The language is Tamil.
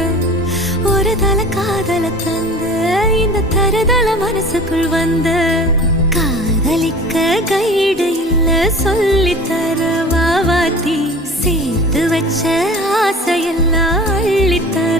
வந்து ஒரு தல காதல தந்த இந்த தருதல மனசுக்குள் வந்து காதலிக்க கைடு இல்ல சொல்லி தர வாவாத்தி சேர்த்து வச்ச ஆசையெல்லாம் அள்ளித்தர